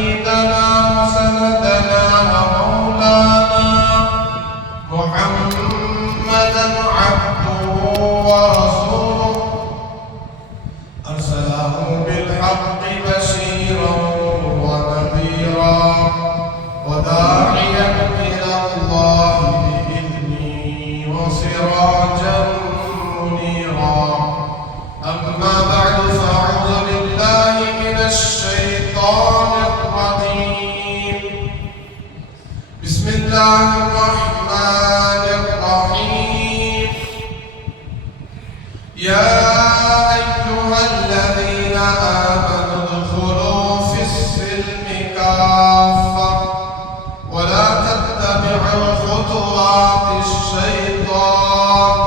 سيدنا وسندنا ومولانا محمدا عبده ورسوله أرسله بالحق بشيرا ونذيرا وداعيا إلى الله بإذنه وسراجا منيرا أما بعد فأعوذ بالله من الشيطان الرجيم بسم الله الرحمن الرحيم يا أيها الذين آمنوا ادخلوا في السلم كافة ولا تتبعوا خطوات الشيطان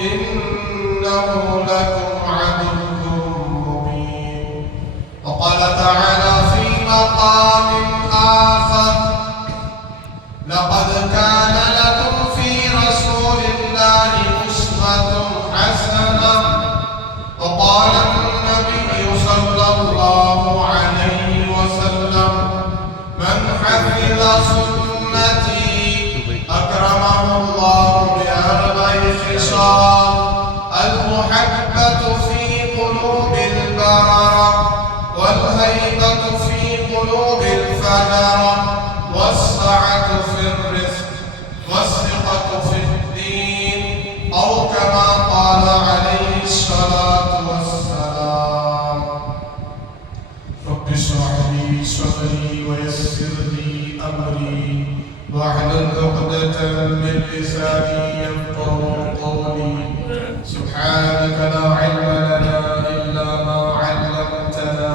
إنه لكم عدو مبين. وقال تعالى في مقام آخر لقد كان لكم في رسول الله أسوة حسنة. وقال النبي صلى الله عليه وسلم من حفظ سنتي أكرمه الله بأربع خصال: المحبة في قلوب البررة، والهيبة في قلوب الفجرة، والسعة في الرزق، والثقة في الدين، أو كما قال عليه الصلاة والسلام. رب اشرح لي صدري ويسر لي أمري واحلل عقدة من لساني يفقهوا قولي. سبحانك لا علم لنا إلا ما علمتنا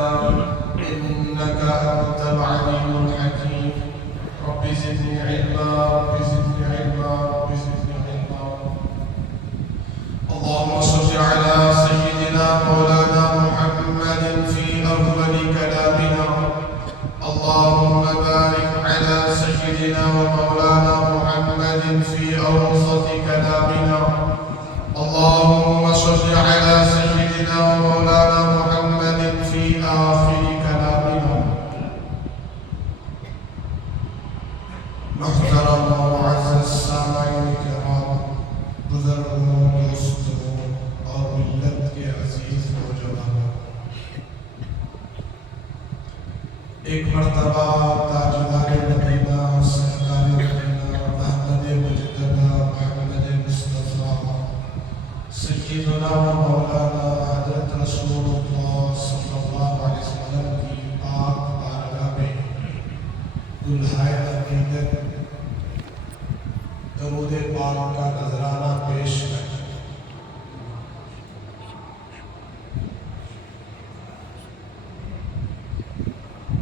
إنك أنت العليم الحكيم. رب زدني علما، رب زدني علما، رب زدني علما. اللهم صل على سيدنا مولانا محمد في أول كلامنا. اللهم بارك على سيدنا ومولانا محمد في أوسط كلامنا. اللهم صل على سيدنا ومولانا محمد في آخر كلامنا. محترم ومعزز السامعین الکرام، بزرگوں، دوستوں اور ملت کے عزیز نوجوانوں، ایک مرتبہ تاجدار مدینہ سرکار مدینہ احمد مجتبی محمد مصطفیٰ سیدنا و مولانا حضرت رسول اللہ صلی اللہ علیہ وسلم کی پاک بارگاہ میں دلہائے عقیدت درود پاک کا نذرانہ پیش کریں۔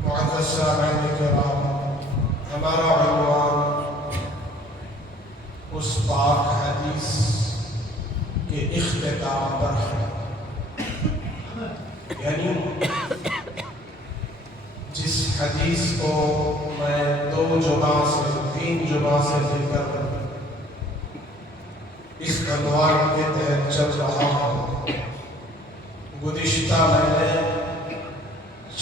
معزز سامعین کرام، ہمارا عنوان اس پاک حدیث کے اختتام پر ہے، یعنی جس حدیث کو میں 3 جمعہ سے لے کر اس عنوان کے تحت چل رہا ہوں۔ گزشتہ میں نے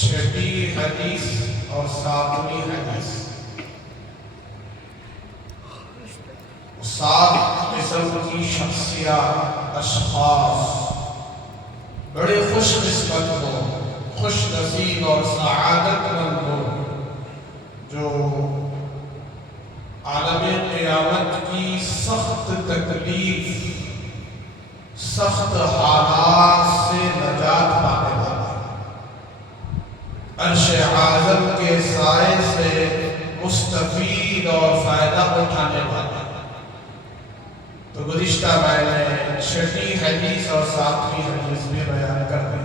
6ویں حدیث اور 7ویں حدیث 7 قسم کی شخصیات، اشخاص بڑے خوش قسمت ہو، خوش نصیب اور سعادت مند ہو، جو عالم قیامت کی سخت تکلیف، سخت حالات سے نجات پانے والے، عرش اعظم کے سائے سے مستفید اور فائدہ اٹھانے والے۔ تو گزشتہ میں نے 6ویں حدیث اور 7ویں حدیث میں بیان کر دی،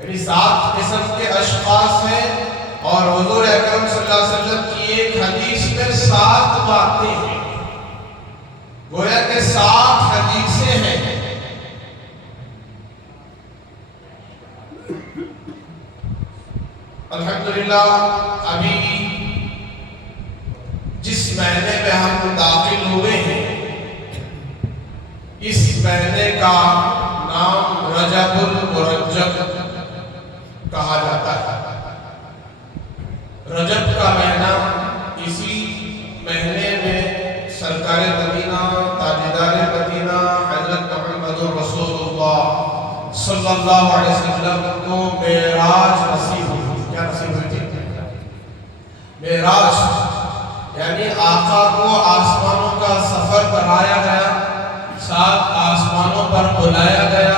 یعنی 7 قسم کے اشخاص ہیں، اور حضور اکرم صلی اللہ علیہ وسلم کی ایک حدیث میں 7 باتیں ہیں، گویا کہ 7 حدیثیں ہیں۔ الحمدللہ ابھی جس مہینے میں ہم داخل ہوئے ہیں، اس مہینے کا نام رجب المرجب کہا جاتا ہے۔ رجب کا مہینہ، اسی مہینے میں سرکار مدینہ، تاجدار مدینہ حضرت محمد رسول اللہ صلی اللہ علیہ وسلم کو معراج نصیب ہوئی۔ کیا نصیب ہوئی تھی؟ معراج، یعنی آقا کو آسمانوں کا سفر کرایا گیا، 7 آسمانوں پر بلایا گیا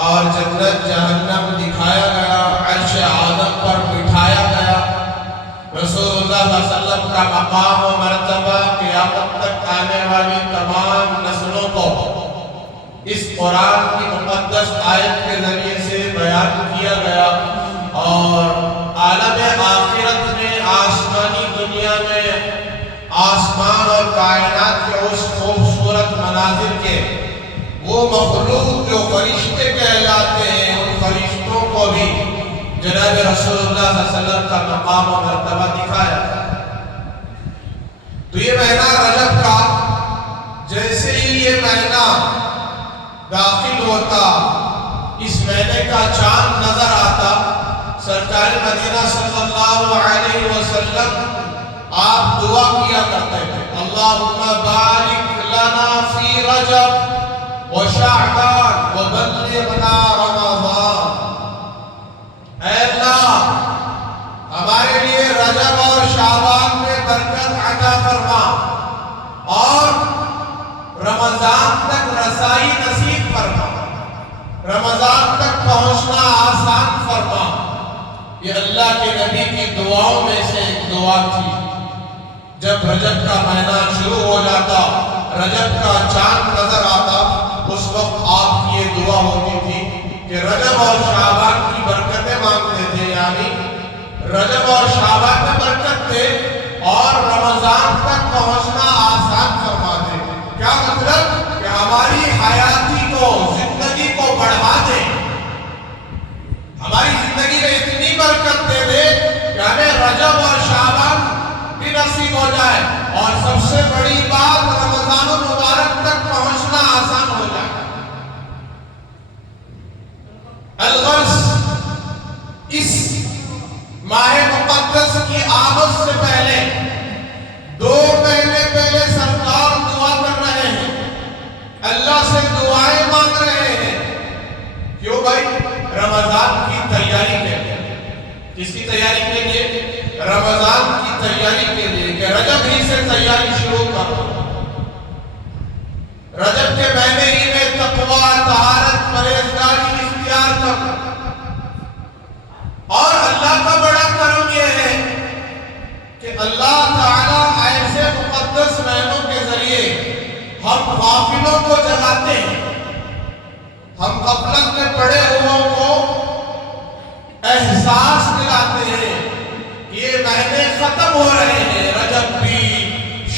اور جنت جہنم دکھایا گیا، عرش اعظم پر بٹھایا گیا۔ رسول اللہ صلی اللہ علیہ وسلم کا مقام و مرتبہ قیامت تک آنے والی تمام نسلوں کو اس قرآن کی مقدس آیت کے ذریعے سے بیان کیا گیا، اور عالم آخرت میں، آسمانی دنیا میں، آسمان اور کائنات کے اس خوبصورت مناظر کے وہ مخلوق جو فرشتے کہلاتے ہیں، ان فرشتوں کو بھی جناب رسول اللہ صلی اللہ علیہ وسلم کا مقام و مرتبہ دکھایا۔ تو یہ مہینہ رجب کا جیسے ہی یہ مہینہ داخل ہوتا، اس مہینے کا چاند نظر آتا، سرکار مدینہ صلی اللہ علیہ وسلم آپ دعا کیا کرتے تھے، اللہم بارک لنا فی رجب وشعبان وبلغنا رمضان۔ اے اللہ ہمارے لیے رجب اور شعبان میں برکت عطا فرما، اور رمضان تک رسائی نصیب فرما، رمضان تک پہنچنا آسان فرما۔ یہ اللہ کے نبی کی دعاؤں میں سے ایک دعا تھی۔ جب رجب کا مہینہ شروع ہو جاتا، رجب کا چاند نظر آتا، اس وقت آپ کی یہ دعا ہوتی تھی کہ رجب اور شعبان کی برکتیں مانگتے تھے، یعنی رجب اور شعبان میں برکت دے اور رمضان تک پہنچنا آسان فرما دے۔ کیا مطلب؟ کہ ہماری حیاتی کو، زندگی کو بڑھا دے، ہماری زندگی میں اتنی برکت دے دے کہ ہمیں رجب اور شعبان بھی نصیب ہو جائے، اور سب سے بڑی بات رمضان المبارک تک پہنچنا آسان ہو جائے۔ الغرض، اس ماہ مقدس کی آمد سے پہلے 2 مہینے پہلے سرکار دعا کر رہے ہیں، اللہ سے دعائیں مانگ رہے ہیں۔ کیوں بھائی؟ رمضان کی تیاری کے لیے۔ کس کی تیاری کے لیے؟ رمضان کی تیاری کے لیے، کہ رجب ہی سے تیاری شروع کرو، رجب کے مہینے ہی میں تقویٰ، طہارت، پرہیزگاری اختیار کرو۔ اور اللہ کا بڑا کرم یہ ہے کہ اللہ تعالیٰ ایسے مقدس مہینوں کے ذریعے ہم غافلوں کو جگاتے ہیں، ہم غفلت میں پڑے ہوئوں کو احساس دلاتے ہیں کہ یہ مہینے ختم ہو رہے ہیں، رجب بھی،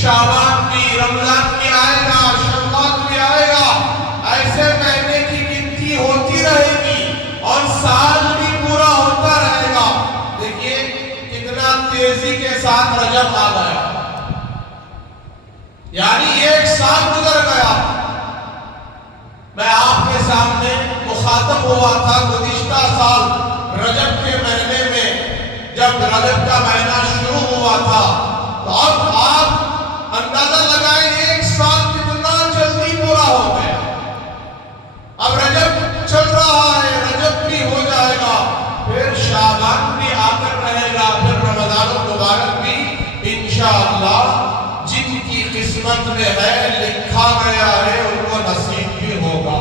شعبان بھی، رمضان بھی آئے گا، شوال بھی آئے گا، ایسے مہینے کی گنتی ہوتی رہے گی اور سال بھی پورا ہوتا رہے گا۔ دیکھیے کتنا تیزی کے ساتھ رجب آ گیا، یعنی 1 سال گزر گیا۔ میں آپ کے سامنے مخاطب ہوا تھا گزشتہ سال رجب کے مہینے میں، جب رجب کا مہینہ شروع ہوا تھا، تو اب آپ اندازہ لگائیں 1 سال کتنا جلدی پورا ہو گیا۔ اب رجب چل رہا ہے، رجب بھی ہو جائے گا، پھر شعبان بھی آ کر رہے گا، پھر رمضان المبارک بھی انشاءاللہ جن کی قسمت میں ہے، لکھا گیا ہے، ان کو نصیب بھی ہوگا۔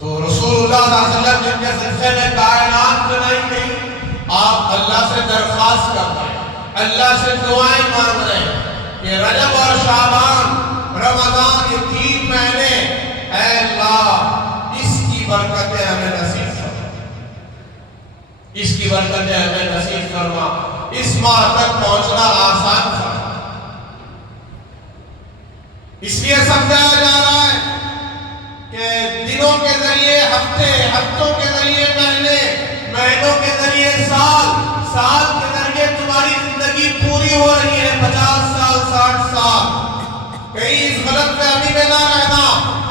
تو رسول اللہ صلی اللہ علیہ وسلم جن کے صدقے میں کائنات بنائی گئی، آپ اللہ سے درخواست کر رہے ہیں، اللہ سے دعائیں مانگ رہے ہیں کہ رجب اور شعبان، رمضان، یہ 3 مہینے، اے اللہ اس کی برکتیں ہمیں نصیب فرما، اس کی برکتیں ہمیں نصیب فرما، اس ماہ تک پہنچنا آسان فرما۔ اس لیے سمجھایا جا رہا ہے کہ دنوں کے ذریعے ہفتے، ہفتوں کے ذریعے مہینے، مہینوں کے ذریعے سال، سال کے ذریعے تمہاری زندگی پوری ہو رہی ہے، 50 سال، 60 سال۔ کہیں اس غلط فہمی میں نہ رہنا،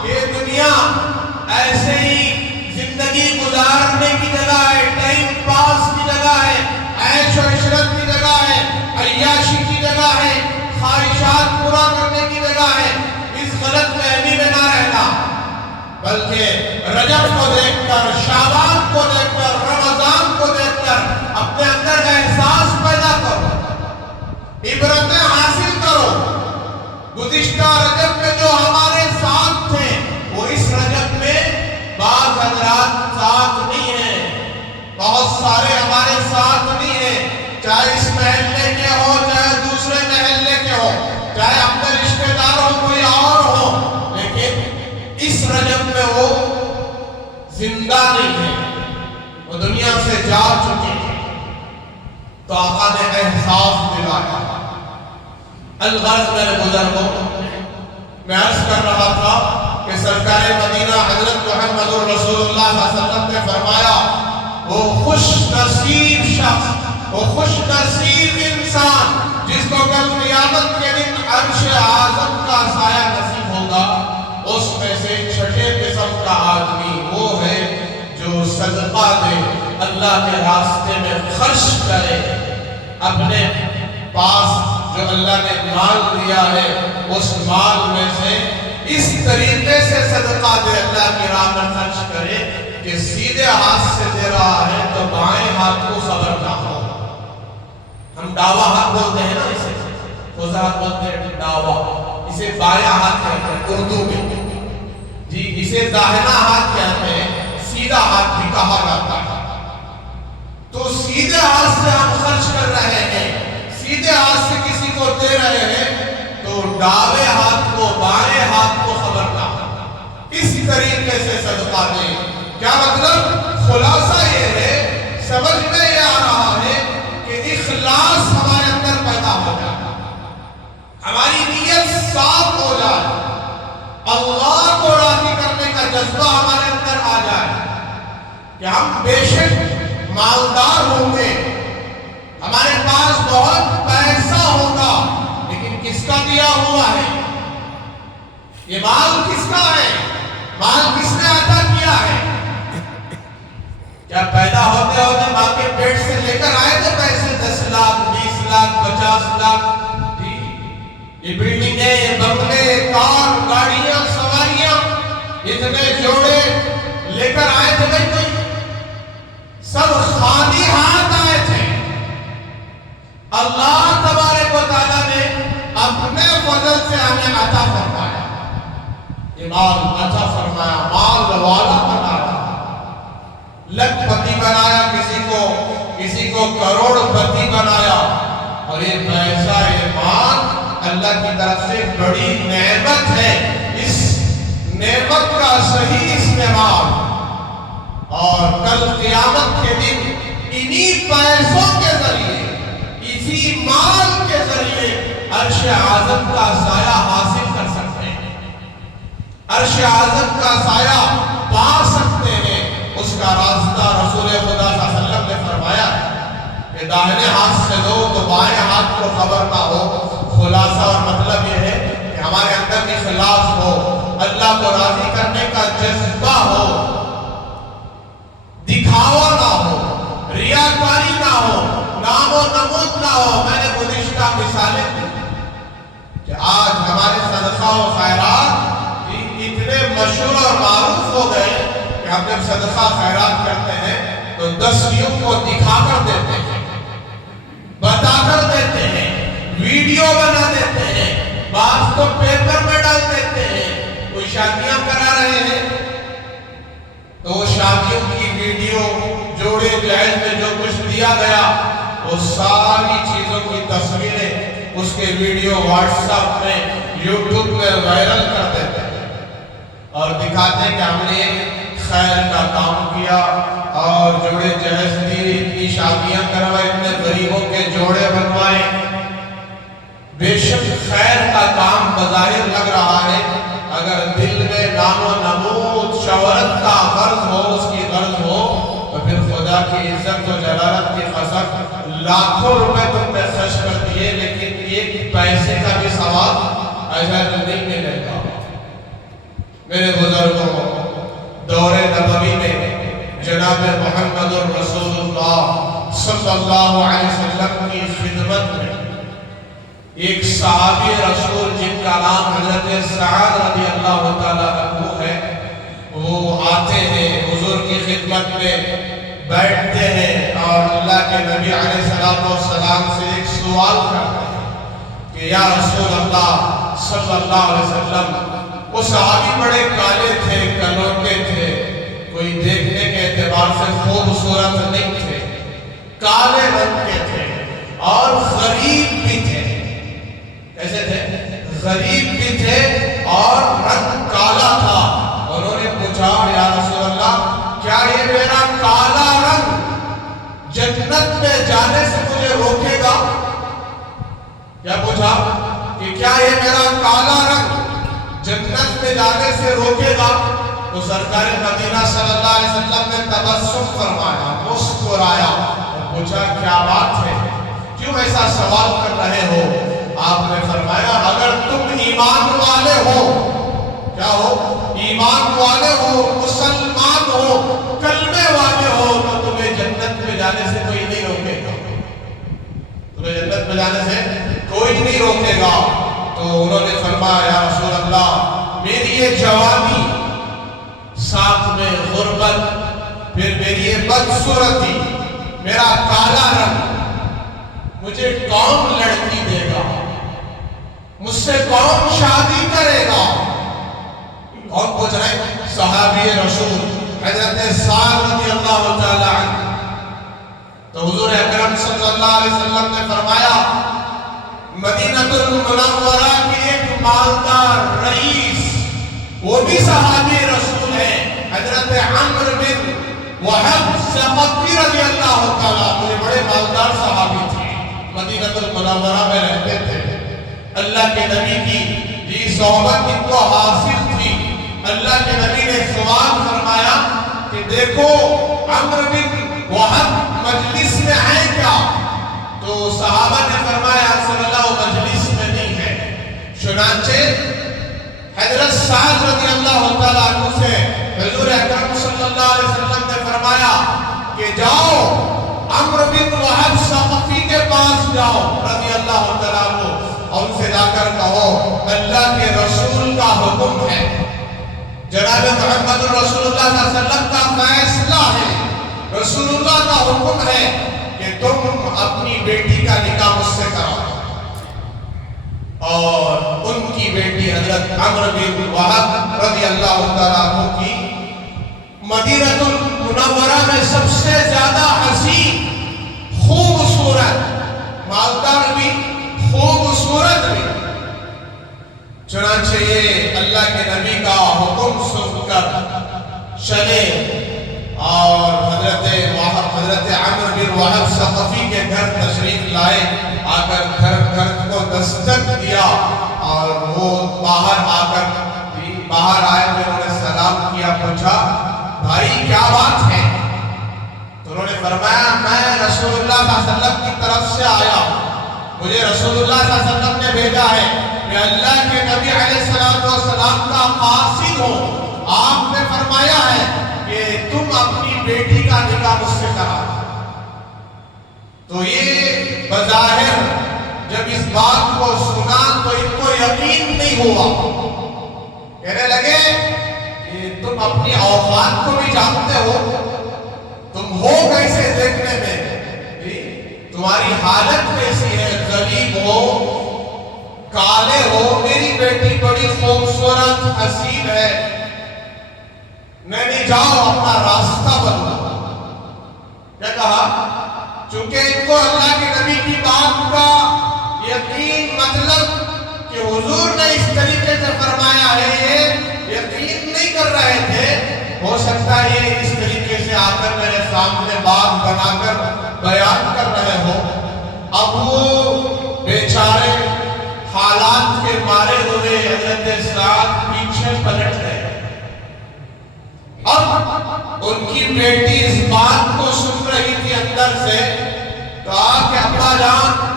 یہ دنیا ایسے ہی زندگی گزارنے کی جگہ ہے، ٹائم پاس کی جگہ ہے، بلکہ رجب کو دیکھ کر، شعبان کو دیکھ کر، رمضان کو دیکھ کر اپنے اندر احساس پیدا کرو، عبرتیں حاصل کرو۔ گزشتہ رجب میں جو ہمارے ساتھ تھے وہ اس رجب میں بعض حضرات ساتھ نہیں ہیں، بہت سارے ہمارے ساتھ نہیں ہیں، چاہے اس محلے کے ہو، چاہے دوسرے محلے کے ہو، چاہے اپنے رشتہ دار ہو، کوئی اور ہو، لیکن اس رجب میں وہ زندہ نہیں ہے، وہ دنیا سے جا چکے ہیں۔ تو آقا نے احساس دلایا۔ الغرض میرے بزرگوں، میں عرض کر رہا تھا کہ سرکار مدینہ حضرت محمد رسول اللہ صلی اللہ علیہ وسلم نے فرمایا، وہ خوش نصیب شخص، وہ خوش نصیب انسان جس کو کل قیامت کے دن عرش اعظم کا سایہ نصیب ہوگا، اس میں سے چھٹے قسم کا آدمی وہ ہے جو صدقہ دے، اللہ کے راستے میں خرچ کرے، اپنے پاس جو اللہ نے مال دیا ہے اس مال میں سے اس طریقے سے صدقہ دے، اللہ کی راہ میں خرچ کرے کہ سیدھے ہاتھ سے دے رہا ہے تو بائیں ہاتھ کو خبر نہ ہو۔ ہم ڈاوا ہاتھ بولتے ہیں نا، اسے خوزہ بولتے ہیں ڈاوا، اسے بایاں ہاتھ کہتے ہیں اردو میں، جی اسے داہنا ہاتھ کہتے ہیں، سیدھا ہاتھ بھی کہا جاتا ہے۔ تو سیدھے ہاتھ سے ہم خرچ کر رہے ہیں، سیدھے ہاتھ سے کسی کو دے رہے ہیں تو ڈاوے ہاتھ کو، بائیں ہاتھ کو خبر نہ ہو، اس طریقے سے صدقہ دیں۔ کیا مطلب؟ خلاصہ یہ ہے، سمجھ میں یہ آ رہا ہے کہ اخلاص ہمارے اندر پیدا ہو جائے، ہماری نیت صاف ہو جائے، اللہ کو راضی کرنے کا جذبہ ہمارے اندر آ جائے کہ ہم بے شک مالدار ہوں گے، ہمارے پاس بہت پیسہ ہوگا، لیکن کس کا دیا ہوا ہے؟ یہ مال کس کا ہے؟ مال کس نے عطا کیا ہے؟ کیا پیدا ہوتے ہوتے ماں کے پیٹ سے لے کر آئے تھے پیسے 10 لاکھ 20 لاکھ 50 لاکھ؟ یہ بلڈنگیں، یہ بنگلے، کار، گاڑیاں، سواریاں، اتنے جوڑے لے کر آئے تھے نہیں کوئی؟ سب خالی ہاتھ آئے تھے۔ اللہ تبارک و تعالیٰ نے اپنے فضل سے ہمیں عطا فرمایا، یہ مال عطا فرمایا، مال والا بنایا، لکھ پتی بنایا، کسی کو کروڑ پتی بنایا، اور یہ پیسہ، یہ مال اللہ کی طرف سے بڑی نعمت ہے۔ اس نعمت کا صحیح استعمال، اور کل قیامت کے دن انہی پیسوں کے ذریعے، اسی مال کے ذریعے عرش اعظم کا سایہ حاصل کر سکتے ہیں، عرش اعظم کا سایہ پا سکتے ہیں۔ اس کا راستہ رسول خدا صلی اللہ علیہ وسلم نے فرمایا کہ داہنے ہاتھ سے دو تو بائیں ہاتھ کو خبر نہ ہو۔ خلاصہ اور مطلب یہ ہے کہ ہمارے اندر اخلاص ہو، اللہ کو راضی کرنے کا جذبہ ہو، دکھاوا نہ ہو، ریاکاری نہ ہو، نام و نمود نہ ہو۔ میں نے گزشتہ مثالیں دی کہ آج ہمارے صدقہ و خیرات اتنے مشہور اور معروف ہو گئے کہ ہم جب صدقہ خیرات کرتے ہیں تو 10 کو دکھا کر دیتے ہیں، بتا کر دیتے ہیں، ویڈیو بنا دیتے ہیں، بعض کو پیپر میں ڈال دیتے ہیں۔ کوئی شادیاں کرا رہے ہیں تو وہ شادیوں کی ویڈیو، جوڑے جہیز میں جو کچھ دیا گیا وہ ساری چیزوں کی تصویریں اس کے ویڈیو واٹس ایپ میں، یوٹیوب میں وائرل کر دیتے ہیں اور دکھاتے ہیں کہ ہم نے خیر کا کام کیا اور جوڑے جہیز دی، اتنی شادیاں کروائے، اتنے غریبوں کے جوڑے بنوائے۔ بے شک خیر کا کام بظاہر لگ رہا ہے، اگر دل میں نام و نمود، شہرت کا غرض ہو، اس کی غرض ہو، تو پھر خدا کی عزت و جلالت کی قسم لاکھوں روپے تم نے خرچ کر دیے، لیکن ایک پیسے کا بھی ثواب اجر نہیں ملے گا۔ میرے بزرگوں، دور نبوی میں جناب محمد رسول اللہ صلی اللہ علیہ وسلم کی خدمت میں ایک صحابی رسول جن کا نام حضرت سعد رضی اللہ تعالیٰ عنہ ہے، وہ آتے ہیں حضور کی خدمت میں بیٹھتے ہیں اور اللہ کے نبی علیہ السلام سے ایک سوال کرتے ہیں کہ یا رسول اللہ صلی اللہ علیہ وسلم، وہ صحابی بڑے کالے تھے، کلوٹے تھے، کوئی دیکھنے کے اعتبار سے خوبصورت نہیں تھے، کالے رنگ کے تھے اور غریب بھی تھے۔ کیسے تھے؟ غریب بھی تھے اور رنگ کالا تھا۔ انہوں نے پوچھا یا رسول اللہ کیا یہ میرا کالا رنگ جنت میں جانے سے مجھے روکے گا؟ کیا پوچھا کہ کیا یہ میرا کالا رنگ جنت میں جانے سے روکے گا؟ تو سرکار مدینہ صلی اللہ علیہ وسلم نے تبسم فرمایا، مسکرایا اور پوچھا کیا بات ہے، کیوں ایسا سوال کر رہے ہو؟ آپ نے فرمایا اگر تم ایمان والے ہو، کیا ہو؟ ایمان والے ہو، مسلمان ہو، کلمے والے ہو، تو تمہیں جنت میں جانے سے کوئی نہیں روکے گا، تمہیں جنت میں جانے سے کوئی نہیں روکے گا۔ تو انہوں نے فرمایا یا رسول اللہ میری یہ جوانی، ساتھ میں غربت، پھر میری یہ بدصورتی، میرا کالا رنگ، مجھے کون لڑکی دے گا؟ مجھ سے کون شادی کرے گا؟ کون پوچھ رہے ہیں؟ صحابی رسول حضرت سعد رضی اللہ تعالی عنہ۔ تو حضور اکرم صلی اللہ علیہ وسلم نے فرمایا مدینہ المنورہ کے ایک مالدار رئیس، وہ بھی صحابی رسول ہے، حضرت عمرو بن وہب ثقفی رضی اللہ تعالیٰ عنہ، بڑے مالدار صحابی تھے، مدینہ المنورہ میں رہتے تھے۔ اللہ کے نبی کی صحبت ان کو حاصل تھی۔ اللہ کے نبی نے سوال فرمایا کہ دیکھو عمرو بن وہب مجلس میں ہے کیا؟ تو صحابہ نے فرمایا صلی اللہ مجلس میں نہیں ہے۔ چنانچہ حضرت سعد رضی اللہ تعالیٰ عنہ سے حضور اکرم صلی اللہ علیہ وسلم نے فرمایا کہ جاؤ عمرو بن وہب ثقفی کے پاس جاؤ رضی اللہ تعالیٰ عنہ، اور ان سے جا کر کہو اللہ کے رسول کا حکم ہے، جناب محمد رسول اللہ صلی اللہ علیہ وسلم کا فیصلہ ہے، رسول اللہ کا حکم ہے کہ تم اپنی بیٹی کا نکاح مجھ سے کراؤ۔ اور ان کی بیٹی حضرت عمرو بن وہب رضی اللہ تعالیٰ عنہ کی مدینہ المنورہ میں سب سے زیادہ حسین، خوبصورت، مالدار بھی، خوبصورت بھی۔ چنانچہ یہ اللہ کے نبی کا حکم سن کر چلے اور حضرت عمرو بن وہب ثقفی کے گھر تشریف لائے، آ کر گھر کو دستک دیا اور وہ باہر آئے، انہوں نے سلام کیا، پوچھا بھائی کیا بات ہے؟ تو انہوں نے فرمایا میں رسول اللہ صلی اللہ علیہ وسلم کی طرف سے آیا، مجھے رسول اللہ صلی اللہ علیہ وسلم نے بھیجا ہے کہ اللہ کے نبی علیہ السلام کا قاصد ہو، آپ نے فرمایا ہے کہ تم اپنی بیٹی کا نکاح مجھ سے کرا۔ تو یہ بظاہر جب اس بات کو سنا تو ان کو یقین نہیں ہوا، کہنے لگے کہ تم اپنی اوقات کو بھی جانتے ہو، تم ہو کیسے دیکھنے میں، تمہاری حالت کیسی ہے، غریب ہو، کالے ہو، میری بیٹی بڑی خوبصورت حسین ہے، نہیں جاؤ اپنا راستہ بدلو۔ کیا کہا؟ چونکہ ان کو اللہ کے نبی کی بات کا یقین، مطلب کہ حضور نے اس طریقے سے فرمایا ہے، یہ یقین نہیں کر رہے تھے۔ ہو سکتا ہے یہ اس طریقے سے آ کر میرے سامنے بات بنا کر بیان کر رہے ہو۔ اب وہ بیچارے حالات کے مارے ہوئے حضرت سعد پیچھے پلٹ گئے۔ اب ان کی بیٹی اس بات کو سن رہی تھی اندر سے، کہا کہ ابا جان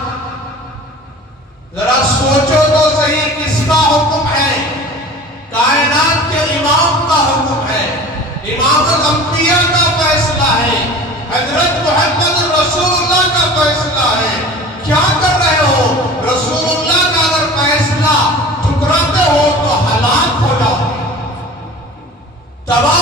ذرا سوچو تو صحیح، کس کا حکم ہے؟ کائنات کے امام کا حکم ہے، امام الانبیاء کا فیصلہ ہے، حضرت محمد رسول اللہ کا فیصلہ ہے، کیا کر رہے ہو؟ رسول اللہ کا اگر فیصلہ ٹھکراتے ہو تو ہلاک ہو جاؤ، تباہ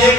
1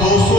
200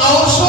900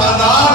1000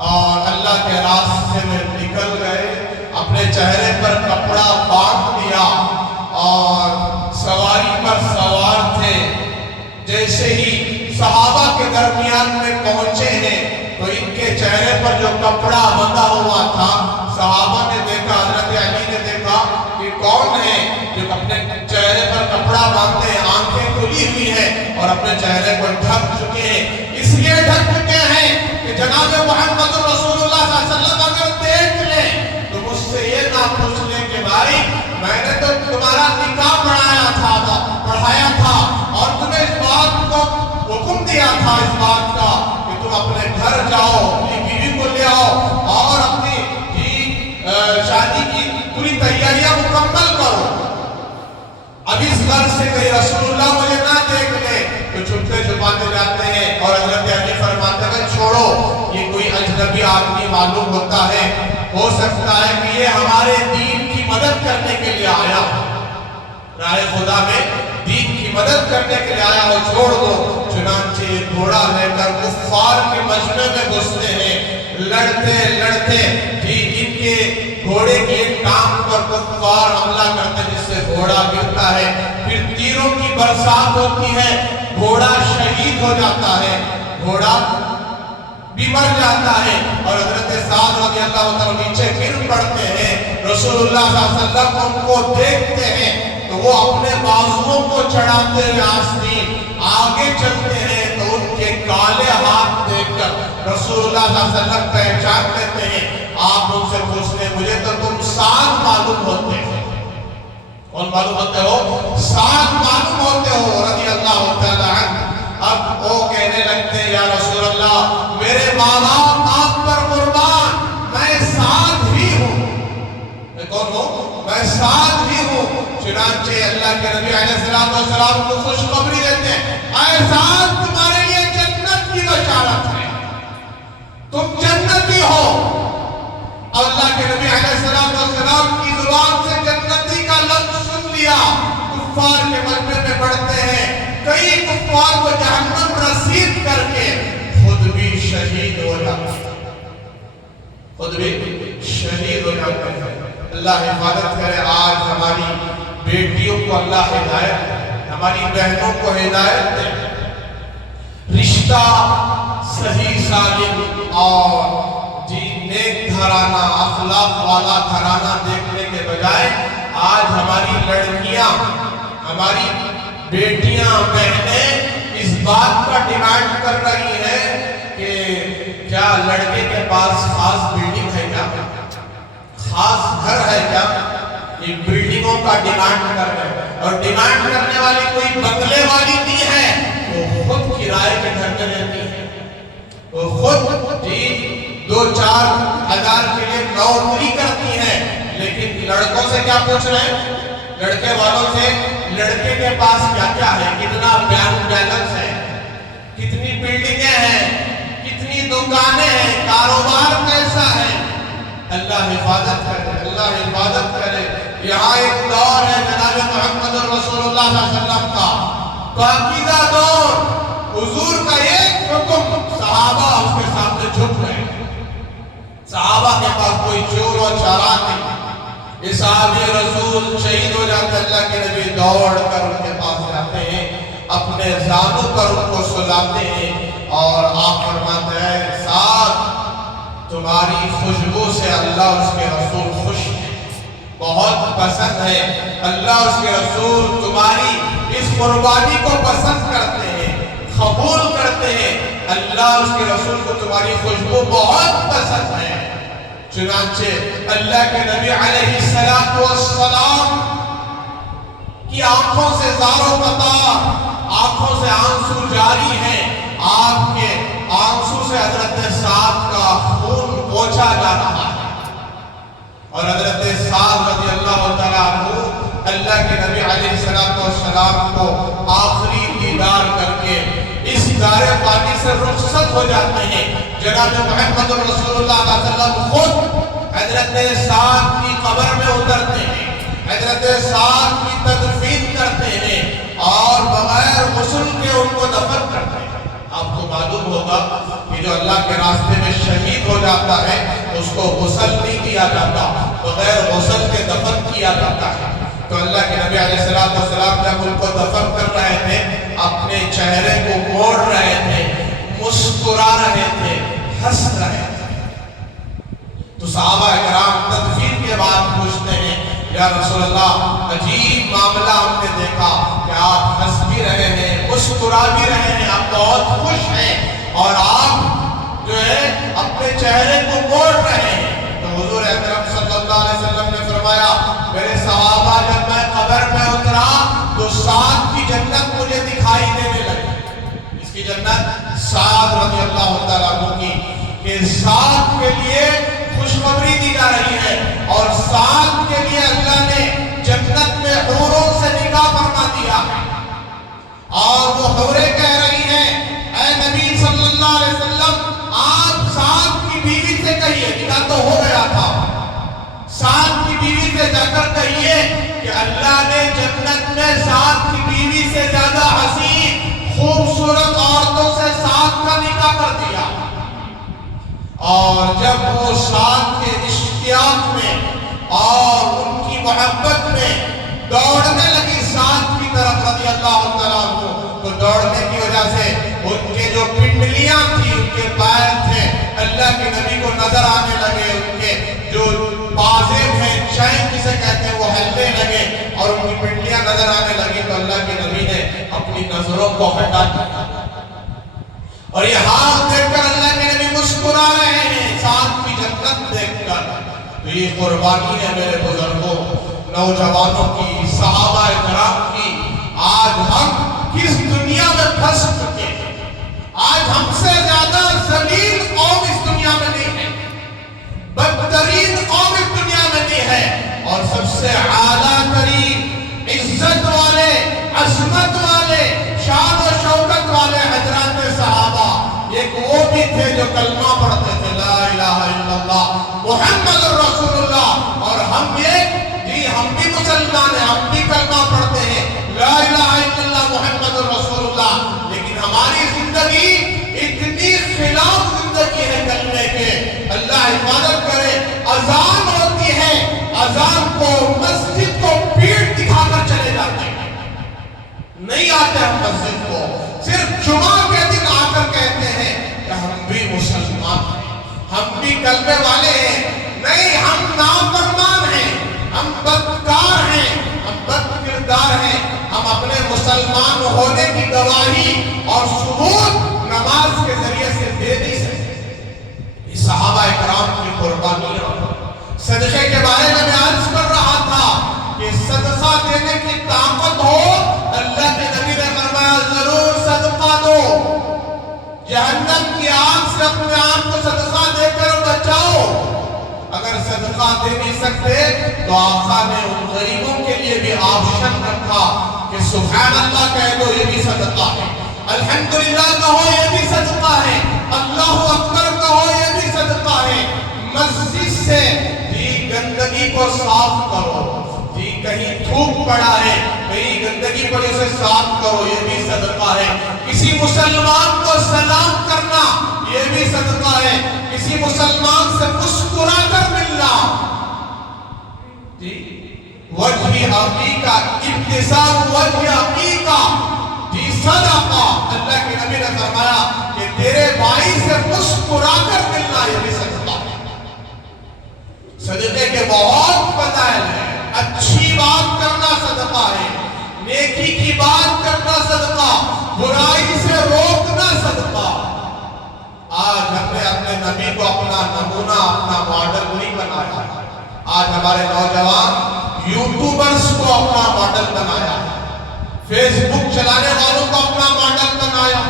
اور اللہ کے راستے میں نکل گئے، اپنے چہرے پر کپڑا باندھ دیا اور سواری پر سوار تھے۔ جیسے ہی صحابہ کے درمیان میں پہنچے ہیں تو ان کے چہرے پر جو کپڑا بندھا ہوا تھا، صحابہ نے دیکھا، حضرت علی نے دیکھا کہ کون ہے جو اپنے چہرے پر کپڑا باندھے، آنکھیں کھلی ہوئی ہیں اور اپنے چہرے کو ڈھک چکے ہیں۔ اس لیے ڈھک چکے ہیں کہ جناب محمد رسول اللہ صلی اللہ علیہ وسلم اگر دیکھ لیں تو مجھ سے یہ نہ پوچھ لیں کہ بھائی میں نے تو تمہارا نکاح پڑھایا تھا اور تمہیں اس بات کو حکم دیا تھا اس بات کا کہ تم اپنے گھر جاؤ، اپنی بیوی کو لے آؤ اور اپنی شادی کی پوری تیاریاں مکمل کرو۔ اب اس گھر سے کہیں رسول اللہ مجھے نہ دیکھ لے تو چھپتے چھپاتے جاتے ہیں اور حضرت علی فرماتے ہیں چھوڑو، یہ کوئی اجنبی آدمی معلوم ہوتا ہے، ہو سکتا ہے کہ یہ ہمارے دین کی مدد کرنے کے لیے آیا ہو، راہ خدا میں دین کی مدد کرنے کے لیے آیا ہو، چھوڑ دو۔ چنانچہ گھوڑا لے کر کفار کے مجمع میں گھستے ہیں، لڑتے لڑتے ان کے گھوڑے کی ایک ٹانگ پر کفار حملہ کرتے جس سے گھوڑا گرتا ہے، پھر تیروں کی برسات ہوتی ہے، گھوڑا شہید ہو جاتا ہے، گھوڑا بھی مر جاتا ہے اور حضرت سعد رضی اللہ عنہ نیچے گر پڑتے ہیں۔ رسول اللہ صلی اللہ علیہ وسلم ان کو دیکھتے ہیں تو وہ اپنے بازوؤں کو چڑھاتے ہوئے آستین آگے چلتے ہیں تو ان کے کالے ہاتھ دیکھ کر رسول اللہ صلی اللہ علیہ وسلم پہچان لیتے ہیں۔ آپ ان سے پوچھتے ہیں مجھے تو تم سعد معلوم ہوتے ہو، کون معلوم ہوتے ہو؟ سعد معلوم ہوتے ہو رضی اللہ تعالیٰ عنہ۔ اب وہ کہنے لگتے ہیں یا رسول اللہ میرے ماں باپ آپ پر قربان، میں سعد ہی ہوں۔ میں کون ہوں؟ میں سعد ہی ہوں۔ چنانچہ اللہ کے نبی علیہ السلام کو خوشخبری دیتے ہیں، اے سعد تمہارے لیے جنت کی بشارت ہے، تم جنتی ہو۔ اللہ کے نبی علیہ السلام کی زبان سے جنتی کا لفظ سن لیا، کفار کے مجمع میں بڑھتے ہیں، کئی کفار کو جہنم رسید کر کے خود بھی شہید ہو جاتے ہیں، خود بھی شہید ہو جاتے ہیں۔ اللہ حفاظت کرے، آج ہماری بیٹیوں کو اللہ ہدایت دے، ہماری بہنوں کو ہدایت دے، رشتہ صحیح سالم اور نیک گھرانہ اخلاق والا گھرانہ دیکھنے کے بجائے آج ہماری لڑکیاں، ہماری بیٹیاں، بہنیں اس بات کا ڈیمانڈ کر رہی ہیں کہ کیا لڑکے کے پاس خاص بلڈنگ ہے کیا، خاص گھر ہے کیا، یہ بلڈنگوں کا ڈیمانڈ کر رہے ہیں۔ اور ڈیمانڈ کرنے والی کوئی بنگلے والی نہیں ہے، وہ خود کرائے کے گھر میں رہتی ہے، وہ خود 2-4 ہزار کے لیے نوکری کرتی ہیں، لیکن لڑکوں سے کیا پوچھ رہے ہیں؟ لڑکے والوں سے لڑکے کے پاس کیا کیا ہے، کتنا بینک بیلنس ہے، کتنی بلڈنگیں ہیں، کتنی دکانیں ہیں، کاروبار کیسا ہے۔ اللہ حفاظت کرے، اللہ حفاظت کرے۔ یہاں ایک دور ہے جناب محمد رسول اللہ صلی اللہ علیہ وسلم کا پاکیزہ دور، حضور کا ایک حکم صحابہ اس کے سامنے جھک گئے، صحابہ کے پاس کوئی چور و چالاک نہیں، یہ صحابی رسول شہید ہو جاتے، اللہ کے نبی دوڑ کر ان کے پاس جاتے ہیں، اپنے زانوں پر ان کو سلاتے ہیں اور آپ فرماتے ہیں سعد تمہاری خوشبو سے اللہ اس کے رسول خوش ہیں، بہت پسند ہے، اللہ اس کے رسول تمہاری اس قربانی کو پسند کرتے ہیں، قبول کرتے ہیں، اللہ اس کے رسول کو تمہاری خوشبو بہت پسند ہے۔ چنانچہ اللہ کے نبی علیہ السلام کی آنکھوں سے زار و قطار، آنکھوں سے آنسو جاری ہیں، آپ کے آنسو سے حضرت سعد کا خون پوچھا جا رہا ہے اور حضرت سعد رضی اللہ تعالیٰ عنہ اللہ کے نبی علیہ السلام کو آخری دیدار کر کے اس دار پانی سے رخصت ہو جاتے ہیں۔ جناب محمد رسول اللہ صلی اللہ علیہ وسلم خود حضرت سعد کی قبر میں اترتے ہیں، حضرت سعد کی تدفین کرتے ہیں اور بغیر غسل کے ان کو دفن کرتے ہیں۔ آپ کو معلوم ہوگا کہ جو اللہ کے راستے میں شہید ہو جاتا ہے اس کو غسل نہیں دیا جاتا، بغیر غسل کے دفن کیا جاتا ہے۔ تو اللہ کے نبی علیہ السلام جب ان کو دفن کر رہے تھے اپنے چہرے کو موڑ رہے تھے، مسکرا رہے تھے، ہنس رہے تھے۔ تو صحابہ اکرام تدفین کے بعد پوچھتے ہیں یا رسول اللہ عجیب معاملہ ہم نے دیکھا کہ آپ ہنس بھی رہے ہیں، مسکرا بھی رہے ہیں، آپ بہت خوش ہیں اور آپ جو ہے اپنے چہرے کو موڑ رہے ہیں۔ تو حضور اکرم صلی اللہ علیہ وسلم نے فرمایا میرے صحابہ جب میں قبر میں اترا تو سعد کی جنت مجھے دکھائی دینے لگی۔ اس کی جنت سعد رضی اللہ تعالیٰ عنہ کی، کہ سعد کے لیے خوشخبری دی جا رہی ہے اور سعد کے لیے اللہ نے جنت میں حوروں سے نکاح فرما دیا ہے، اور وہ حوریں کہہ رہی ہیں اے نبی صلی اللہ علیہ وسلم آپ سعد کی بیوی سے کہیے، نکاح تو ہو گیا تھا، سعد کی بیوی سے جا کر کہیے کہ اللہ نے جنت میں سعد کی بیوی سے زیادہ حسین خوبصورت عورتوں سے سعد کا نکاح کر دیا۔ اور جب وہ سعد کے اشتیاق میں اور ان کی محبت میں دوڑنے لگی سعد کی طرف رضی اللہ تعالیٰ عنہ، تو دوڑنے کی وجہ سے ان کے جو پنڈلیاں تھیں، ان کے پیر تھے، اللہ کے نبی کو نظر آنے لگے، ان کے جو بازیں ہیں چین جسے کہتے ہیں وہ ہلنے لگے اور ان کی پنڈلیاں نظر آنے لگی۔ تو اللہ کے نبی نے اپنی نظروں کو ہٹا دیا اور یہ حال دیکھ کر اللہ کے نبی مسکرا رہے ہیں سعد کی جنت دیکھ کر۔ تو یہ قربانی ہے میرے بزرگوں، نوجوانوں کی، صحابہ کرام کی۔ آج ہم کس دنیا میں پھنس چکے ہیں، آج ہم سے زیادہ ذلیل قوم اس دنیا میں نہیں ہے، بدترین قوم اس دنیا میں نہیں ہے، اور سب سے اعلیٰ ترین عزت والے، عظمت والے، شان و شوکت والے حضرات صحابہ ایک وہ بھی تھے جو کلمہ پڑھتے تھے لا الہ الا اللہ محمد رسول اللہ، اور ہم بھی مسلمان ہیں، ہم بھی کلمہ پڑھتے ہیں لا الہ الا اللہ محمد رسول اللہ، لیکن ہماری زندگی اتنی خلاف زندگی ہے کلمے کے، اللہ حفاظت کرے۔ اذان ہوتی ہے، اذان کو مسجد کو پیٹ دکھا کر چلے جاتے ہیں، نہیں آتے ہم مسجد کو، صرف جمعہ کے دن آ کر کہتے ہیں کہ ہم بھی مسلمان ہیں، ہم بھی کلمے والے ہیں۔ نہیں، ہم نافرمان ہیں، ہم بدکار ہیں، ہم بد کردار ہیں، ہم اپنے مسلمان ہونے کی گواہی اور ثبوت نماز کے ذریعے سے دے نہیں سکتے۔ صحابہ اکرام کی قربانیاں، صدقے کے بارے میں عرض کر رہا تھا کہ صدقہ دینے کی طاقت ہو، اللہ کے نبی نے فرمایا ضرور صدقہ دو، جہنم کی آگ سے اپنے آپ کو صدقہ دے کر بچاؤ۔ اگر صدقہ دے نہیں سکتے تو آقا نے ان غریبوں کے لیے بھی آپشن رکھا کہ سبحان اللہ کہہ دو، یہ بھی صدقہ ہے، الحمدللہ کہو، یہ بھی صدقہ ہے، اللہ اکبر کہو، یہ بھی صدقہ ہے۔ مسجد سے گندگی کو صاف کرو، کہیں تھوک پڑا ہے، کہیں گندگی پڑی اسے صاف کرو، یہ بھی صدقہ ہے۔ کسی مسلمان کو سلام کرنا، یہ بھی صدقہ ہے۔ کسی مسلمان سے مسکرا کر ملنا، وجہ حقیقہ، ابتسام وجہ حقیقہ، صدقہ۔ اللہ کے نبی نے فرمایا کہ تیرے بھائی سے مسکرا کر ملنا، یہ بھی صدقہ ہے۔ صدقے کے بہت فضائل ہیں، اچھی بات کرنا صدقہ ہے، نیکی کی بات کرنا صدقہ، برائی سے روکنا صدقہ۔ آج ہم نے اپنے نبی کو اپنا نمونہ، اپنا ماڈل نہیں بنایا، آج ہمارے نوجوان یوٹیوبرز کو اپنا ماڈل بنایا، فیس بک چلانے والوں کو اپنا ماڈل بنایا،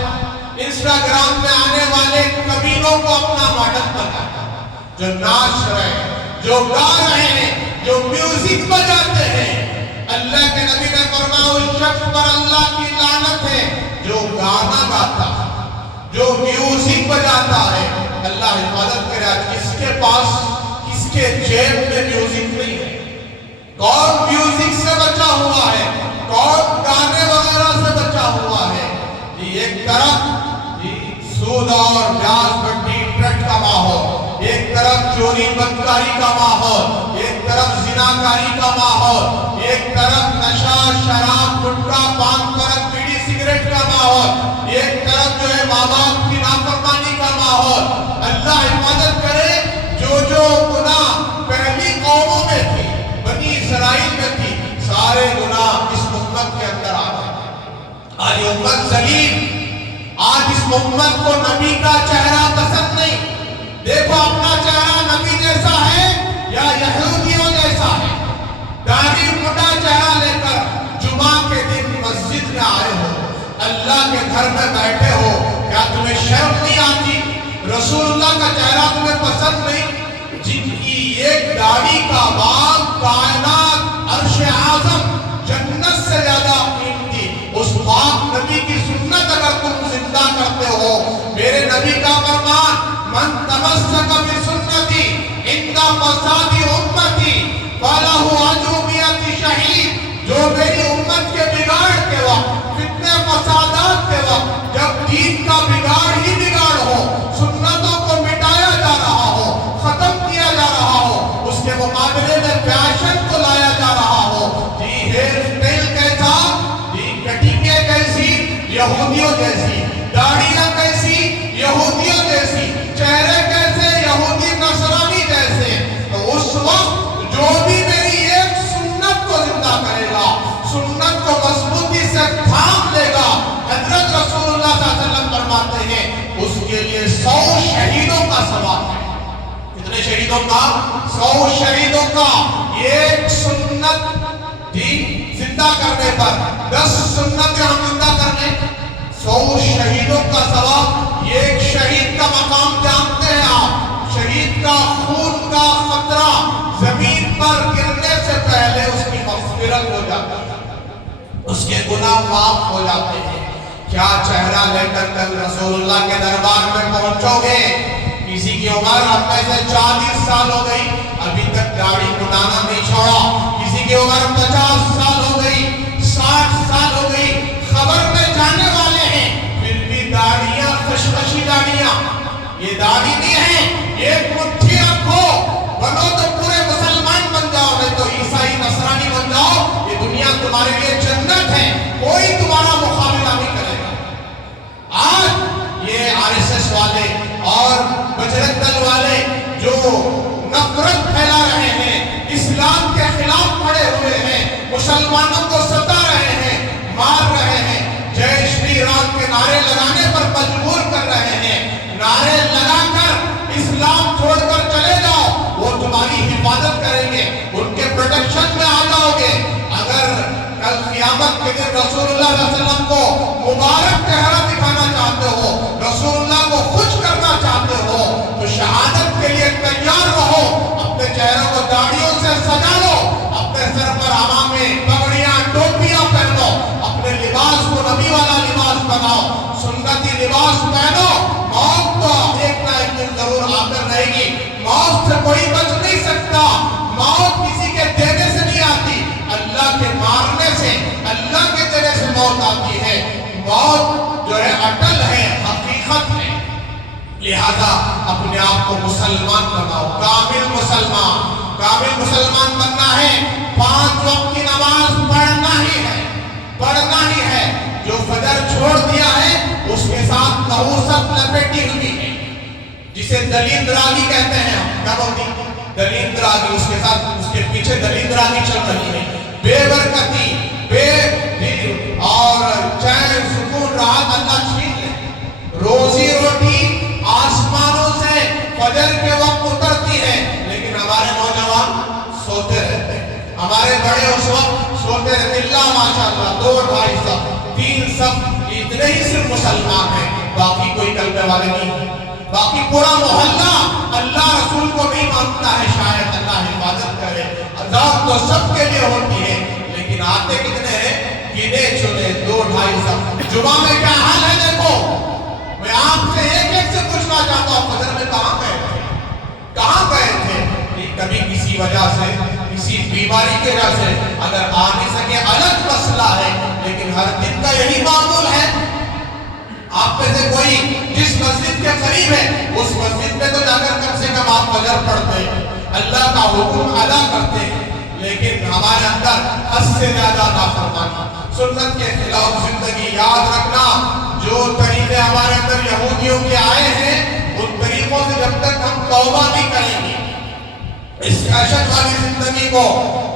انسٹاگرام میں آنے والے کمینوں کو اپنا ماڈل بنایا، جو ناچ رہے ہیں، جو گا رہے ہیں، جو میوزک بجاتے ہیں۔ اللہ کے نبی نے فرمایا اس شخص پر اللہ کی لعنت ہے جو گانا گاتا ہے، جو میوزک بجاتا ہے۔ اللہ حفاظت کرے، آج کس کے پاس، کس کے جیب میں میوزک نہیں ہے؟ کون میوزک سے بچا ہوا ہے؟ کون گانے وغیرہ سے بچا ہوا ہے؟ ایک طرف کاری کا ماحول، ایک طرف نشہ شراب گٹکا پان پرک بیڑی سگریٹ کا ماحول، ایک طرف جو ہے ماں باپ کی نافرمانی کا ماحول۔ اللہ حفاظت کرے، جو گناہ پہلی قوموں میں تھی، بنی اسرائیل میں تھی، سارے گناہ اس امت کے اندر آ گئے۔ آج امت ذلیل، آج اس امت کو نبی کا چہرہ پسند نہیں۔ دیکھو اپنا چہرہ نبی جیسا ہے یا یہودیوں جیسا ہے؟ داڑھی موٹا چہرہ لے کر جمعہ کے دن مسجد میں آئے ہو، اللہ کے گھر میں بیٹھے ہو، کیا تمہیں شرم نہیں آتی؟ رسول اللہ کا چہرہ تمہیں پسند نہیں؟ جن کی ایک داڑھی کا باغ کائنات عرش اعظم جنت سے زیادہ قیمتی، اس پاک نبی کی سنت اگر تم زندہ کرتے ہو، میرے نبی کا فرمان من تمسک بسنتی عند فساد امتی فلہ اجر مئۃ شہید۔ جو میری امت کے بگاڑ کے وقت، فتنے فسادات کے وقت، جب دین کا بگاڑ ہی بگاڑ ہو، سنتوں کو مٹایا جا رہا ہو، ختم کیا جا رہا ہو، اس کے مقابلے میں فیشن کو لایا جا رہا ہو، جی ہیئر سٹائل کیسا، جی کٹنگیں کیسی، یہودیوں جیسی، داڑیاں کیسی، یہودیوں جیسی، چہرے کیسے، یہودی نصرانی جیسے، تو اس وقت جو بھی میری ایک سنت کو زندہ کرے گا، سنت کو مضبوطی سے تھام لے گا، حضرت رسول اللہ صلی اللہ علیہ وسلم فرماتے ہیں اس کے لیے 100 شہیدوں کا ثواب ہے۔ کتنے شہیدوں کا؟ 100 شہیدوں کا۔ ایک سنت جی زندہ کرنے پر 10 سنتیں ہم زندہ کر لیں، 100 شہیدوں کا ثواب۔ ایک شہید کا مقام جانتے ہیں آپ؟ شہید کا خون کا قطرہ زمین پر گرنے سے پہلے اس کی مغفرت ہو جاتی ہے، اس کے گناہ معاف ہو جاتے ہیں۔ کیا چہرہ لے کر کل رسول اللہ کے دربار میں پہنچو گے؟ کسی کی عمر ہم میں سے 40 سال ہو گئی، ابھی تک داڑھی مڈانا نہیں چھوڑا۔ کسی کی عمر 50 سال ہو گئی، 60 سال ہو گئی، خبر میں جانے والے ہیں، پھر بھی داڑیاں خشخشی داڑیاں۔ یہ داڑھی نہیں ہے، ایک مٹھی رکھو، بنو تو پورے مسلمان بن جاؤ، نہیں تو عیسائی نصرانی بن جاؤ، یہ دنیا تمہارے لیے جنت ہے، کوئی تمہارا مقابلہ نہیں کرے گا۔ آج یہ RSS والے اور بجرنگ دل والے جو نفرت پھیلا رہے ہیں، اسلام کے خلاف کھڑے ہوئے ہیں، مسلمانوں کو ستا رہے ہیں، مار رہے ہیں، جے شری رام کے نعرے لگانے پر مجبور کر رہے ہیں، نعرے لگا کر اسلام چھوڑ کر چلے جاؤ، وہ تمہاری حفاظت کریں گے، ان کے پروٹیکشن میں آ جاؤ گے۔ اگر کل قیامت کے دن رسول اللہ صلی اللہ علیہ وسلم کو مبارک چہرہ دکھانا چاہتے ہو، رسول اللہ کو خوش کرنا چاہتے ہو، تو شہادت کے لیے تیار رہو، اپنے چہروں کو داڑھیوں سے سجا لو، اپنے سر پر عمامے پگڑیاں ٹوپیاں پہنو، اپنے لباس کو نبی والا لباس بناؤ، سنتی لباس پہنو۔ موت تو ایک نہ ایک دن ضرور آ کر رہے گی، موت سے کوئی بچ نہیں سکتا، موت کسی کے دینے سے نہیں آتی، اللہ کے مارنے سے، اللہ کے دینے سے موت آتی ہے۔ موت جو ہے اٹل ہے، حقیقت ہے، لہذا اپنے آپ کو مسلمان بناؤ، کامل مسلمان۔ کامل مسلمان بننا ہے، 5 وقت کی نماز پڑھنا ہی ہے، پڑھنا ہی ہے۔ جو فجر چھوڑ دیا ہے اس کے ساتھ نحوست لپیٹی ہوئی ہے، جسے دلیل دراگی کہتے ہیں ہم، کیا بولتی؟ دلیل دراگی، اس کے ساتھ اس کے پیچھے دلیل دراگی چل رہی ہے، بے برکتی، بے اور چین سکون راحت اللہ چھین لے۔ روزی روٹی آسمانوں سے فجر کے وقت اترتی ہے، لیکن ہمارے نوجوان سوتے رہتے ہیں، ہمارے بڑے اس وقت سوتے رہتے، اللہ ماشاءاللہ 2 2.5 صف 3 صف اتنے ہی صرف مسلمان ہیں، باقی کوئی کلمے والے نہیں، باقی پورا محلہ اللہ رسول کو نہیں مانتا ہے۔ شاید اللہ حفاظت کرے، عذاب تو سب کے لیے ہوتی ہے، لیکن آتے کتنے ہیں؟ گنے چنے 2 2.5 صف۔ جمعہ میں کیا حال ہے دیکھو، میں آپ سے ایک سے پوچھنا چاہتا ہوں، فجر میں کہاں گئے تھے؟ کہاں گئے تھے؟ کبھی کسی وجہ سے، کسی بیماری کی وجہ سے اگر آ نہیں سکے الگ مسئلہ ہے، لیکن ہر دن کا یہی معمول ہے۔ آپ میں سے کوئی جس مسجد کے قریب ہے اس مسجد میں تو جا کر کم سے کم آپ فجر پڑھتے، اللہ کا حکم ادا کرتے، لیکن اندر حد سے زیادہ نافرمانی، سنت کے خلاف زندگی. یاد رکھنا جو طریقے ہمارے اندر یہودیوں کے آئے ہیں ان طریقوں سے جب تک ہم توبہ نہیں کریں گے، اس عشق والی زندگی کو،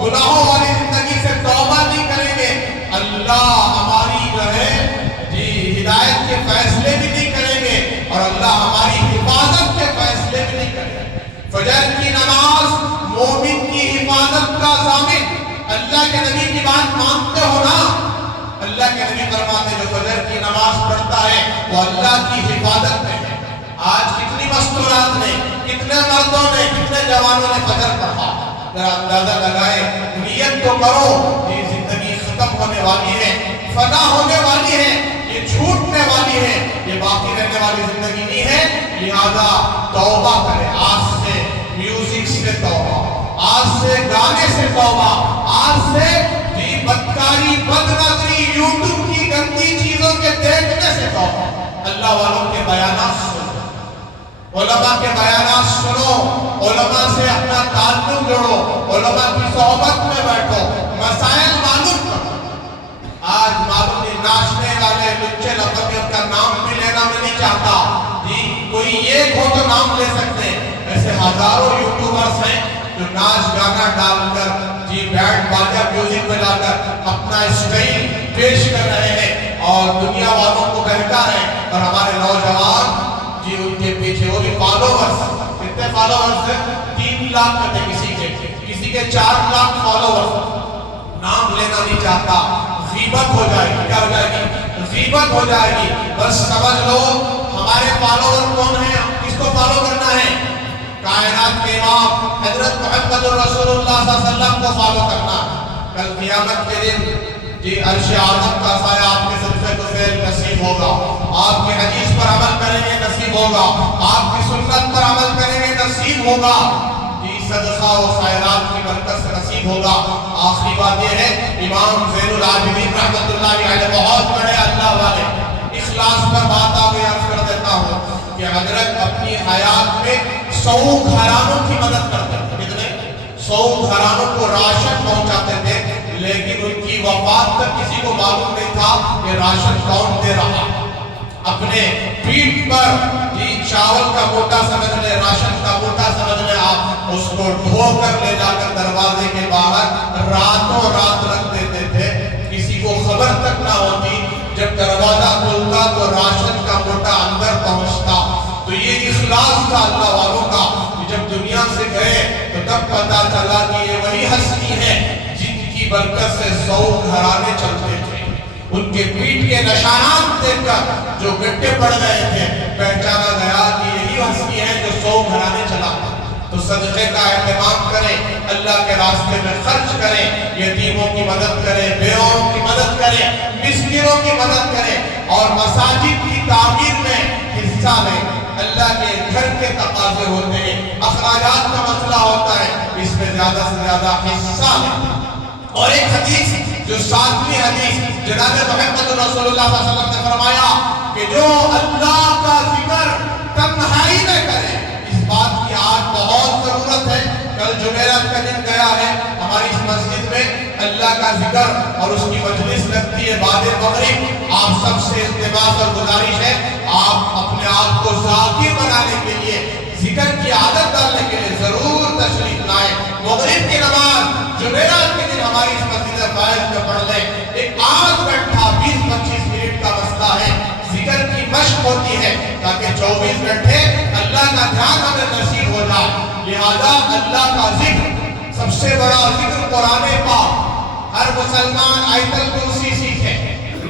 گناہوں والی زندگی سے توبہ نہیں کریں گے، اللہ ہماری جو ہے ہدایت کے فیصلے بھی نہیں کریں گے اور اللہ ہماری حفاظت کے فیصلے بھی نہیں کریں گے. فجر کی نماز مومن کی حفاظت کا ضامن. اللہ کے نبی کی بات مانتے ہو نا؟ اللہ کے نبی فرماتے جو فجر کی نماز پڑھتا ہے وہ اللہ کی حفاظت میں ہے. آج کتنی مستورات نے، کتنے مردوں نے، کتنے جوانوں نے فجر پڑھا. ذرا اندازہ لگائے، نیت تو کرو یہ زندگی ختم ہونے والی ہے، فنا ہونے والی ہے، یہ چھوٹنے والی ہے، یہ باقی رہنے والی زندگی نہیں ہے. لہذا توبہ کرے. آج سے میوزک سے توبہ، آج سے گانے سے توبہ، آج سے بدکاری، بد نظری، یوٹیوب کی گندی چیزوں کے دیکھنے سے توبہ. اللہ والوں کے بیانات سنو، علماء کے بیانات سنو، علماء سے اپنا تعلق جوڑو، علماء کی صحبت میں بیٹھو، مسائل معلوم کرو. آج معلوم نہیں ناچنے والے لچے لپکے ان کا نام بھی لینا میں نہیں چاہتا جی، کوئی ایک ہو تو نام لے سکتے ہیں. ایسے ہزاروں یوٹیوبرز ہیں جو ناچ گانا ڈال کر جی بینڈ باجا میوزک بجا کر اپنا اسٹائل پیش کر رہے ہیں اور دنیا والوں کو بہکا رہے ہیں. اور ہمارے نوجوان جی ان کے پیچھے وہ بھی فالوورز. کتنے فالوورز ہیں؟ 3 لاکھ کہتے کسی کے 4 لاکھ فالوورز. نام لینا نہیں چاہتا، غیبت ہو جائے گی. کیا ہو جائے گی؟ غیبت ہو جائے گی. بس سمجھ لو ہمارے فالوور کون ہیں، کس کو فالو کرنا ہے؟ کائنات کے امام حضرت محمد رسول اللہ صلی اللہ علیہ وسلم کو فالو کرنا. کل قیامت کے دن جی عرش اعظم کا سایہ آپ کے صدقے کو فیل نصیب ہوگا. آپ کی حدیث پر عمل کریں گے نصیب ہوگا، آپ کی سنت پر عمل کریں گے نصیب ہوگا جی، صدقہ و خیرات کی برکت سے نصیب ہوگا. آخری بات یہ ہے، امام زین العابدین رحمۃ اللہ علیہ بہت بڑے اللہ والے، اخلاص پر بات آگے عرض کر دیتا ہوں کہ حضرت اپنی حیات میں 100 گھرانوں کی مدد کرتے تھے. کتنے؟ 100 گھرانوں کو راشن پہنچاتے تھے، لیکن ان کی وفات تک کسی کو معلوم نہیں تھا کہ راشن کون دے رہا. اپنے پیٹھ پر جی چاول کا موٹا سمجھ لے، راشن کا موٹا سمجھ لے، آپ اس کو ڈھو کر لے جا کر دروازے کے باہر راتوں رات رکھ دیتے تھے. کسی کو خبر تک نہ ہوتی. جب دروازہ کھلتا تو راشن کا موٹا اندر پہنچتا. تو یہ اخلاص تھا اللہ والوں کا. جب دنیا سے گئے تو تب پتا چلا کہ یہ وہی ہستی ہے جن کی برکت سے 100 گھرانے چلتے تھے. ان کے پیٹھ کے نشانات دیکھ کر جو گڈھے پڑ گئے تھے پہچانا گیا کہ یہی ہستی ہے جو 100 گھرانے چلاتا. تو صدقے کا اہتمام کریں، اللہ کے راستے میں خرچ کریں، یتیموں کی مدد کریں، بیووں کی مدد کریں، مسکینوں کی مدد کریں اور مساجد کی تعمیر میں حصہ لیں. اللہ کے گھر کے تقاضے ہوتے ہیں، اخراجات کا مسئلہ ہوتا ہے، اس میں زیادہ سے زیادہ حصہ لیں. اور ایک حدیث جو 7ویں حدیث جناب محمد رسول اللہ صلی اللہ علیہ وسلم نے فرمایا کہ جو اللہ کا ذکر تنہائی میں کرے، اس بات کی آج بہت ضرورت ہے. کل جمعرات کا دن گیا ہے، ہماری اس مسجد میں اللہ کا ذکر اور اس کی مجلس لگتی ہے بعد مغرب. آپ سب سے التماس اور گزارش ہے آپ اپنے آپ کو ذاکر بنانے کے لیے، ذکر کی عادت ڈالنے کے لیے ضرور تشریف لائیں. مغرب کی نماز جمعرات کے دن ہماری اس مسجد فائز میں پڑھ لیں. ایک آدھ گھنٹہ 20-25 منٹ کا مسئلہ ہے، ذکر کی مشق ہوتی ہے تاکہ 24 گھنٹے اللہ کا دھیان ہمیں نصیب ہو جائے. لہذا اللہ کا ذکر سب سے بڑا ذکر قرآن پاک. ہر مسلمان آیت الکرسی سیکھے،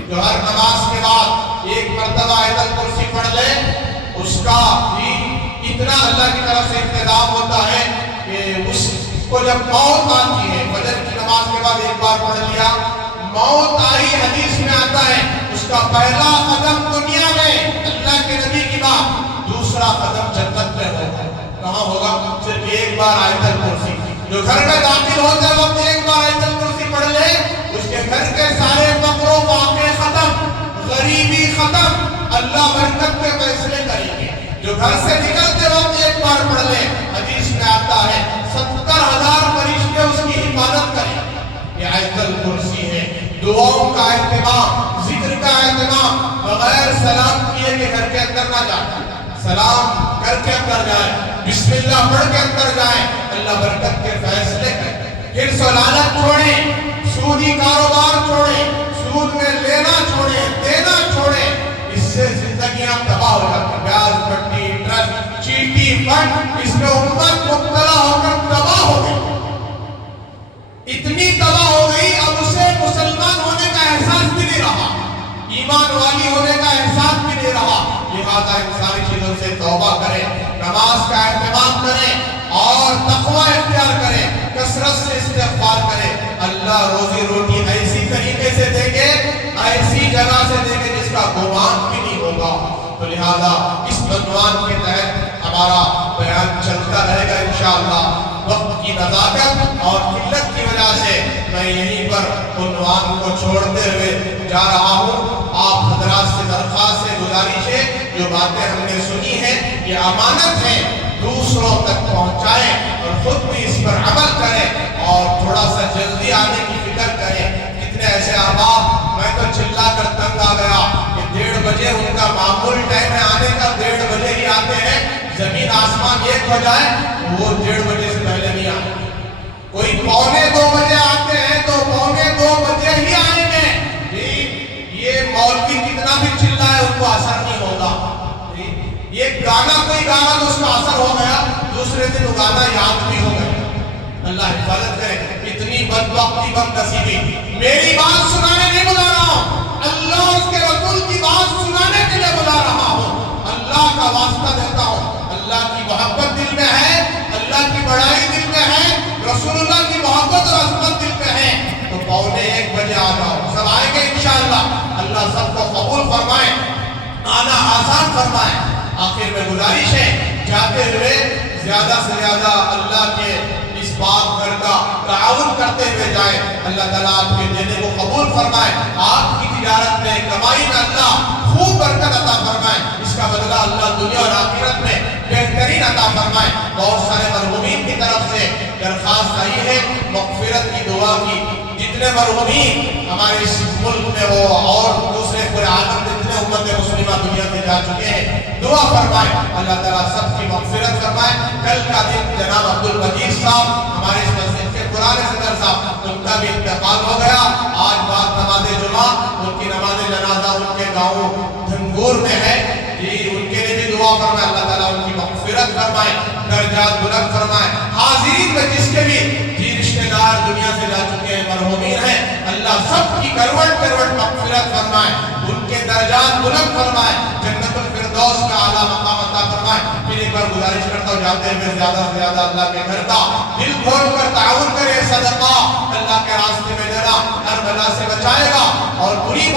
جو ہر نماز کے بعد ایک مرتبہ آیت الکرسی پڑھ لے، اس کا بھی اتنا اللہ کی طرف سے انتظام ہوتا ہے کہ اس کو جب موت آتی ہے، فجر کی نماز کے بعد ایک بار پڑھ لیا، موت آئی، حدیث میں آتا ہے اس کا پہلا قدم دنیا میں اللہ کے نبی کی بات، دوسرا قدم جنت میں ہوگا. کہاں ہوگا؟ صرف ایک بار آیت الکرسی. جو گھر میں داخل ہوتے وقت ایک بار آیت الکرسی پڑھ لے، اس کے گھر کے سارے فقر و فاقے ختم، غریبی ختم، اللہ برکت کے فیصلے کریں گے. جو گھر سے نکلتے وقت ایک بار پڑھ لے، حدیث میں آتا ہے 70,000 فرشتے اس کی حفاظت کریں. یہ دعاؤں کا اہتمام، ذکر کا اہتمام، بغیر سلام کیے کہ گھر کے اندر نہ جائے، سلام کر کے اندر جائے، بسم اللہ پڑھ کے اندر جائے، اللہ برکت کے فیصلے کرے۔ حرص و لالچ چھوڑیں، سودی کاروبار چھوڑیں، سود میں لینا چھوڑیں، دینا چھوڑیں، اس سے زندگیاں تباہ ہو جاتی ہیں۔ بیاج پٹی، انٹرسٹ، چیٹی، فنڈ، اس میں امت مبتلا ہو کر تباہ ہو گئی، اتنی تباہ ہو گئی اب اسے مسلمان ہونے کا احساس بھی نہیں رہا، ایمان والی ہونے کا احساس بھی نہیں رہا۔ لہذا ان ساری چیزوں سے توبہ کریں، نماز کا اہتمام کریں اور تقوی اختیار کریں، کثرت سے استغفار کریں۔ اللہ روزی روٹی ایسی طریقے سے دے گے، ایسی جگہ سے دے گے جس کا گمان بھی نہیں ہوگا۔ تو لہذا اس عنوان کے تحت ہمارا بیان چلتا رہے گا انشاءاللہ۔ وقت کی نزاکت اور قلت کی وجہ سے میں یہیں پر عنوان کو چھوڑتے ہوئے جا رہا ہوں۔ آپ حضرات سے درخواست ہے، گزارش ہے، جو باتیں ہم نے سنی ہیں یہ امانت ہے، دوسروں تک پہنچائیں اور خود بھی اس پر عمل کریں اور تھوڑا سا جلدی آنے کی فکر کریں۔ کتنے ایسے احباب، میں تو چلا کر تنگ آ گیا کہ 1:30 بجے ان کا معمول ٹائم ہے آنے کا، 1:30 بجے ہی آتے ہیں، زمین آسمان ایک ہو جائے وہ 1:30 بجے سے پہلے نہیں آتے، کوئی 1:45 بجے آتے ہیں تو 1:45 بجے ہی آئیں گے۔ یہ مولوی کتنا بھی چلائے ان کو اثر نہیں ہوگا، یہ گانا کوئی گانا تو اس کا اثر ہو گیا، دوسرے دن وہ گانا یاد بھی ہو گیا۔ اللہ حفاظت کرے، اتنی بدبختی بد نصیبی۔ میری بات سنانے نہیں بلا رہا ہوں، اللہ اور اس کے رسول کی بات سنانے کے لیے بلا رہا ہوں، اللہ کا واسطہ دیتا ہوں۔ اللہ کی محبت دل میں ہے، اللہ کی بڑائی دل میں ہے، رسول اللہ کی محبت اور عظمت دل میں ہے، تو 1:45 بجے آ جاؤ، سب آئیں گے انشاءاللہ۔ اللہ سب کو قبول فرمائے، آنا آسان فرمائے۔ آخر میں گزارش ہے، جاتے ہوئے زیادہ سے زیادہ اللہ کے اس بات گھر کا تعاون کرتے ہوئے جائیں۔ اللہ تعالیٰ آپ کے دینے کو قبول فرمائے، آپ کی تجارت میں، کمائی میں اللہ خوب برکت عطا فرمائے، اس کا بدلہ اللہ دنیا اور آخرت میں بہترین عطا فرمائے۔ بہت سارے مرحومین کی طرف سے درخواست آئی ہے مغفرت کی دعا کی، جتنے مرحومین ہمارے اس ملک میں ہو اور دوسرے پورے عالم میں جتنے امت مسلمہ دنیا میں جا چکے ہیں، دعا فرمائے اللہ تعالیٰ سب کی مغفرت فرمائے۔ کل کا دن جناب عبدالمجید صاحب ہمارے اس مسجد کے پرانے صدر صاحب، ان کا بھی انتقال ہو گیا۔ آج بعد نماز جمعہ ان کی نماز جنازہ ان کے گاؤں دھنگور میں ہے، ان کے لیے بھی دعا فرمائے، اللہ تعالیٰ ان کی مغفرت فرمائے، درجات بلند فرمائے۔ حاضرین میں جس کے بھی رشتہ دار دنیا سے جا چکے ہیں، مرحومین ہیں، اللہ سب کی کروٹ کروٹ مغفرت فرمائے، ان کے درجات بلند فرمائے، جنت الفردوس کا اعلیٰ مقام عطا فرمائے۔ پھر ایک بار گزارش کرتا ہوں، جاتے ہوئے زیادہ سے زیادہ اللہ کے گھر کا دل کھول کر تعاون کرے، صدقہ اللہ کے راستے میں دینا ہر بلا سے بچائے گا اور بری